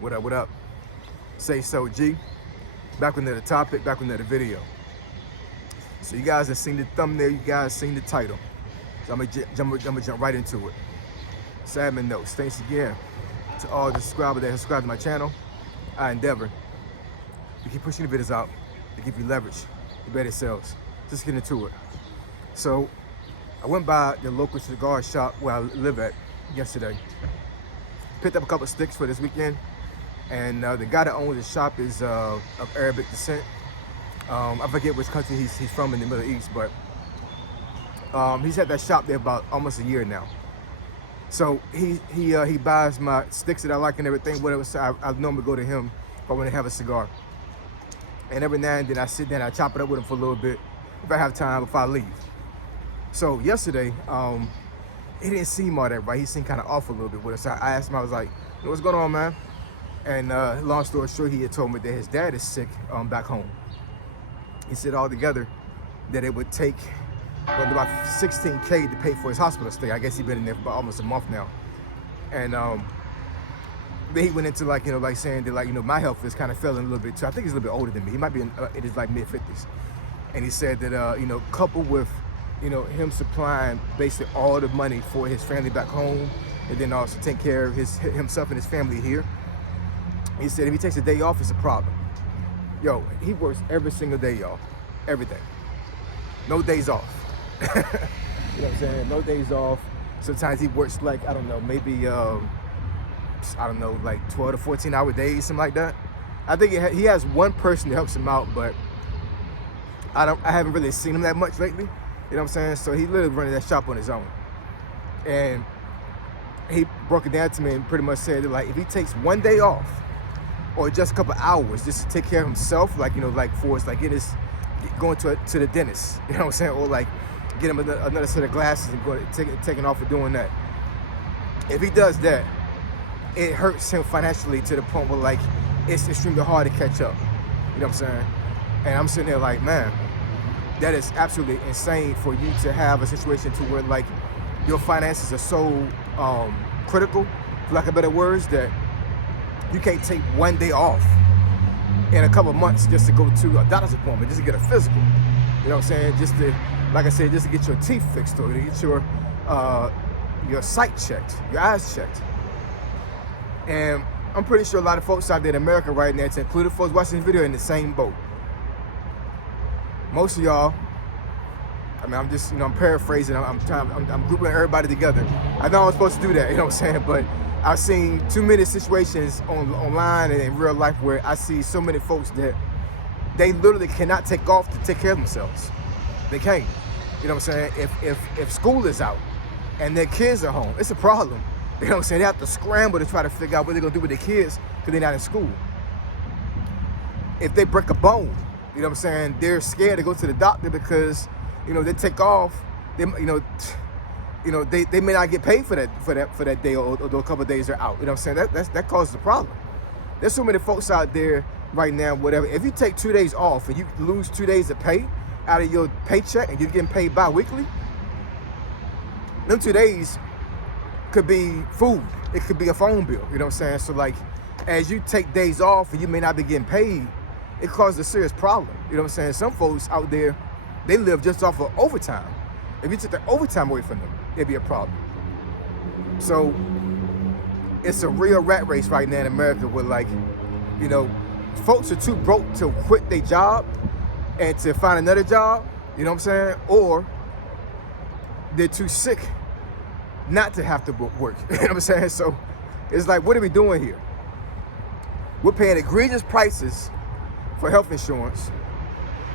What up, what up? Say so, G. Back with another topic, back with another video. So you guys have seen the thumbnail, you guys seen the title. So I'm gonna jump right into it. So admin notes, thanks again to all the subscribers that subscribe to my channel. I endeavor to keep pushing the videos out to give you leverage to better sales. Just get into it. So I went by the local cigar shop where I live at yesterday. Picked up a couple of sticks for this weekend. And the guy that owns the shop is of Arabic descent. I forget which country he's from in the Middle East, but he's had that shop there about almost a year now. So he buys my sticks that I like and everything, whatever. So I normally go to him if I want to have a cigar. And every now and then I sit down, I chop it up with him for a little bit if I have time, if I leave. So yesterday, he didn't seem all that right. He seemed kind of off a little bit with us. So I asked him, I was like, what's going on, man? And long story short, he had told me that his dad is sick back home. He said altogether that it would take about $16K to pay for his hospital stay. I guess he's been in there for about almost a month now. And then he went into like saying that my health is kind of failing a little bit too. I think he's a little bit older than me. He might be in his mid-50s. And he said that coupled with him supplying basically all the money for his family back home, and then also taking care of himself and his family here. He said if he takes a day off, it's a problem. Yo, he works every single day, y'all. Everything. No days off. You know what I'm saying? No days off. Sometimes he works like, I don't know, maybe, like 12 to 14 hour days, something like that. I think he has one person that helps him out, but I haven't really seen him that much lately. You know what I'm saying? So he literally running that shop on his own. And he broke it down to me and pretty much said that if he takes one day off, or just a couple of hours just to take care of himself, for us, going to the dentist, you know what I'm saying, or get him another set of glasses and taking off for doing that. If he does that, it hurts him financially to the point where it's extremely hard to catch up. You know what I'm saying? And I'm sitting there like, man, that is absolutely insane for you to have a situation to where your finances are so critical, for lack of better words, that you can't take one day off in a couple of months just to go to a doctor's appointment, just to get a physical. You know what I'm saying? Just to, like I said, just to get your teeth fixed or to get your sight checked, your eyes checked. And I'm pretty sure a lot of folks out there in America right now, to include the folks watching this video, in the same boat. Most of y'all, I'm just, I'm paraphrasing. I'm grouping everybody together. I know I'm supposed to do that, you know what I'm saying? But I've seen too many situations online and in real life where I see so many folks that they literally cannot take off to take care of themselves. They can't. You know what I'm saying? If school is out and their kids are home, it's a problem. You know what I'm saying? They have to scramble to try to figure out what they're gonna do with their kids because they're not in school. If they break a bone, you know what I'm saying, they're scared to go to the doctor because they take off. They may not get paid for that day or a couple of days they're out. You know what I'm saying? That causes a problem. There's so many folks out there right now, whatever. If you take 2 days off and you lose 2 days of pay out of your paycheck and you're getting paid bi-weekly, them 2 days could be food. It could be a phone bill. You know what I'm saying? So as you take days off and you may not be getting paid, it causes a serious problem. You know what I'm saying? Some folks out there, they live just off of overtime. If you took the overtime away from them, it'd be a problem. So it's a real rat race right now in America where folks are too broke to quit their job and to find another job, you know what I'm saying? Or they're too sick not to have to work, you know what I'm saying? So it's what are we doing here? We're paying egregious prices for health insurance,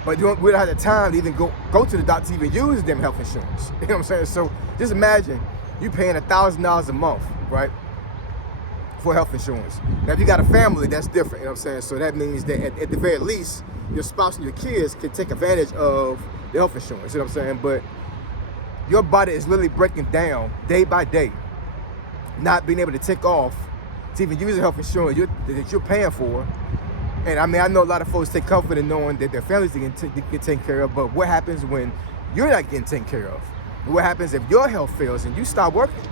but we don't have the time to even go to the doctor to even use them health insurance. You know what I'm saying? So just imagine you paying $1,000 a month, right, for health insurance. Now, if you got a family, that's different. You know what I'm saying? So that means that at the very least, your spouse and your kids can take advantage of the health insurance. You know what I'm saying? But your body is literally breaking down day by day, not being able to take off to even use the health insurance that you're paying for. And I know a lot of folks take comfort in knowing that their families get taken care of, but what happens when you're not getting taken care of? What happens if your health fails and you stop working?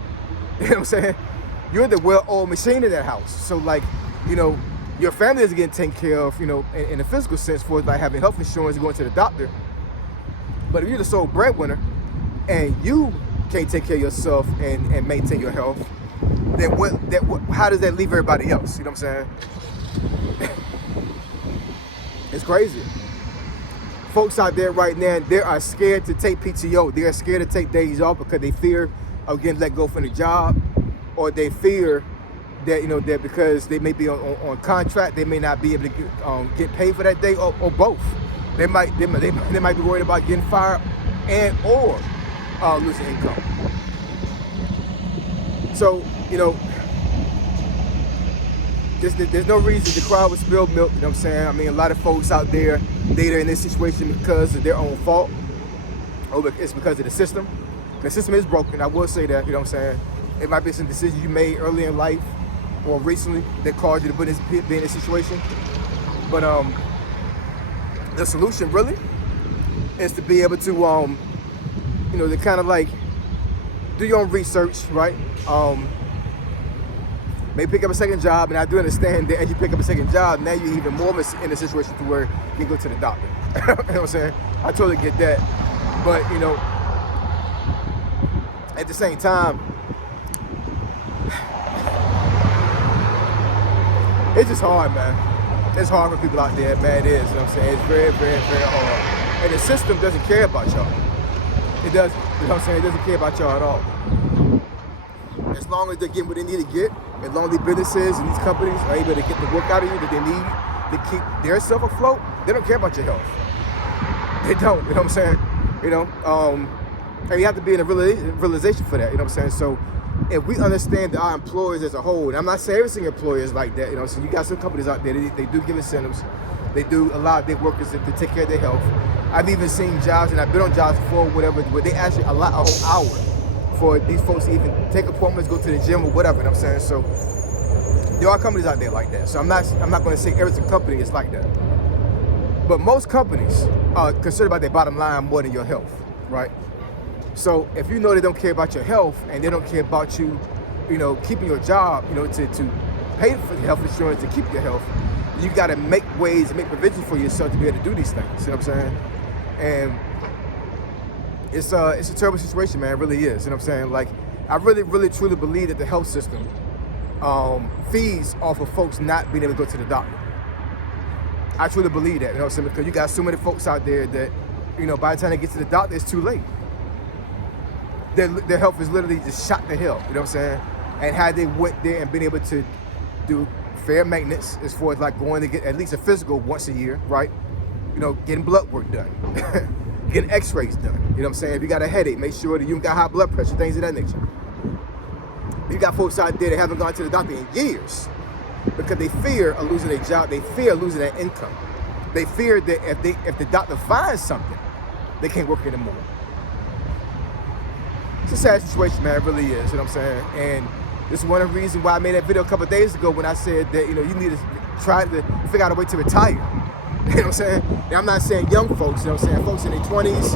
You know what I'm saying? You're the well-oiled machine in that house. So you know, your family is getting taken care of, you know, in a physical sense for like having health insurance and going to the doctor. But if you're the sole breadwinner and you can't take care of yourself and maintain your health, then how does that leave everybody else? You know what I'm saying? It's crazy. Folks out there right now, they are scared to take PTO. They are scared to take days off because they fear of getting let go from the job, or they fear that, you know, that because they may be on contract, they may not be able to get paid for that day, or both. They might be worried about getting fired and or losing income. So, you know, there's no reason to cry with spilled milk. You know what I'm saying? I mean, a lot of folks out there, they're in this situation because of their own fault, or it's because of the system. The system is broken. I will say that. You know what I'm saying? It might be some decisions you made early in life or recently that caused you to be in this situation. But the solution really is to be able to, you know, to kind of like do your own research, right? Maybe pick up a second job, and I do understand that as you pick up a second job, now you're even more in a situation to where you can go to the doctor. You know what I'm saying? I totally get that. But, you know, at the same time, it's just hard, man. It's hard for people out there, man. It is, you know what I'm saying? It's very, very, very hard. And the system doesn't care about y'all. It doesn't. You know what I'm saying? It doesn't care about y'all at all. As long as they're getting what they need to get, as long as these businesses and these companies are able to get the work out of you that they need to keep their self afloat, they don't care about your health. They don't, you know what I'm saying? You know, and you have to be in a realization for that, you know what I'm saying? So if we understand that our employers as a whole, and I'm not saying every single employer is like that, you know, so you got some companies out there, they do give incentives, they do allow their workers to take care of their health. I've even seen jobs, and I've been on jobs before, whatever, where they actually allow a whole hour for these folks to even take appointments, go to the gym or whatever, you know what I'm saying? So there are companies out there like that. So I'm not going to say every single company is like that. But most companies are concerned about their bottom line more than your health, right? So if you know they don't care about your health and they don't care about you, you know, keeping your job, you know, to pay for the health insurance to keep your health, you got to make ways and make provisions for yourself to be able to do these things. You know what I'm saying? And it's a terrible situation, man. It really is. You know what I'm saying? Like, I really, really, truly believe that the health system feeds off of folks not being able to go to the doctor. I truly believe that. You know what I'm saying? Because you got so many folks out there that, you know, by the time they get to the doctor, it's too late. Their health is literally just shot to hell. You know what I'm saying? And how they went there and been able to do fair maintenance as far as like going to get at least a physical once a year, right? You know, getting blood work done. Getting x-rays done. You know what I'm saying? If you got a headache, make sure that you got high blood pressure, things of that nature. You got folks out there that haven't gone to the doctor in years because they fear of losing their job. They fear losing their income. They fear that if the doctor finds something, they can't work anymore. It's a sad situation, man. It really is. You know what I'm saying? And this is one of the reasons why I made that video a couple of days ago when I said that, you know, you need to try to figure out a way to retire. You know what I'm saying? And I'm not saying young folks, you know what I'm saying? Folks in their 20s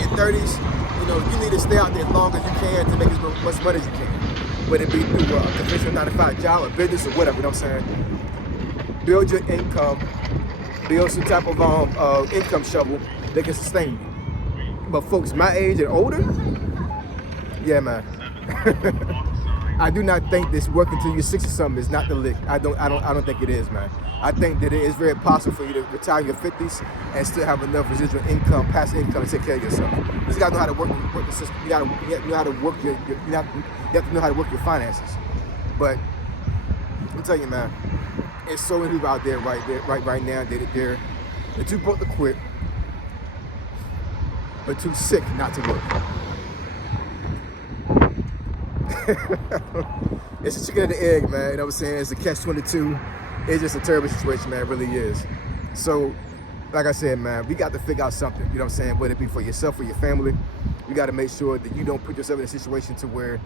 and 30s, you know, you need to stay out there as long as you can to make as much money as you can. Whether it be through a conventional 9-to-5 job or business or whatever, you know what I'm saying? Build your income, build some type of income shovel that can sustain you. But folks my age and older, yeah, man. I do not think this working till you're 60-something is not the lick. I don't think it is, man. I think that it is very possible for you to retire in your 50s and still have enough residual income, passive income to take care of yourself. You just gotta know how to work the system. You have to know how to work you have to know how to work your finances. But I'm telling you, man, it's so many people out there right now that they're too broke to quit, but too sick not to work. It's a chicken and the egg, man. You know what I'm saying? It's a catch-22. It's just a terrible situation, man. It really is. So, like I said, man, we got to figure out something. You know what I'm saying? Whether it be for yourself or your family, you got to make sure that you don't put yourself in a situation to where,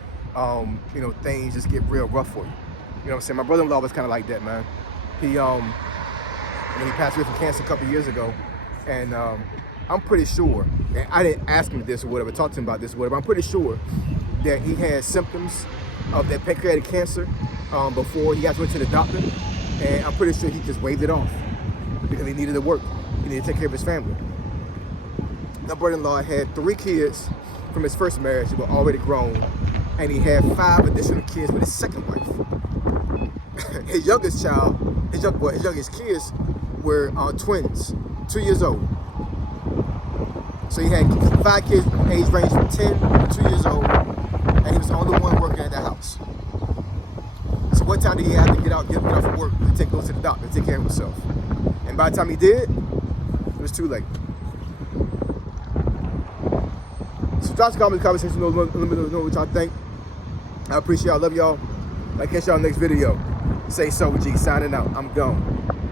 you know, things just get real rough for you. You know what I'm saying? My brother-in-law was kind of like that, man. He passed away from cancer a couple years ago, and I'm pretty sure, and I didn't ask him this or whatever, talk to him about this or whatever, I'm pretty sure that he had symptoms of that pancreatic cancer before he actually went to the doctor, and I'm pretty sure he just waved it off because he needed to work. He needed to take care of his family. My brother-in-law had 3 kids from his first marriage that were already grown, and he had 5 additional kids with his second wife. His youngest child, his youngest kids were twins, 2 years old. So he had 5 kids, age range from 10 to 2 years old, and he was the only one working at that house. So what time did he have to get off from work to go to the doctor to take care of himself? And by the time he did, it was too late. So drop the comment section, let me know what y'all think. I appreciate y'all, love y'all. I'll catch y'all next video. Say so, G, signing out. I'm gone.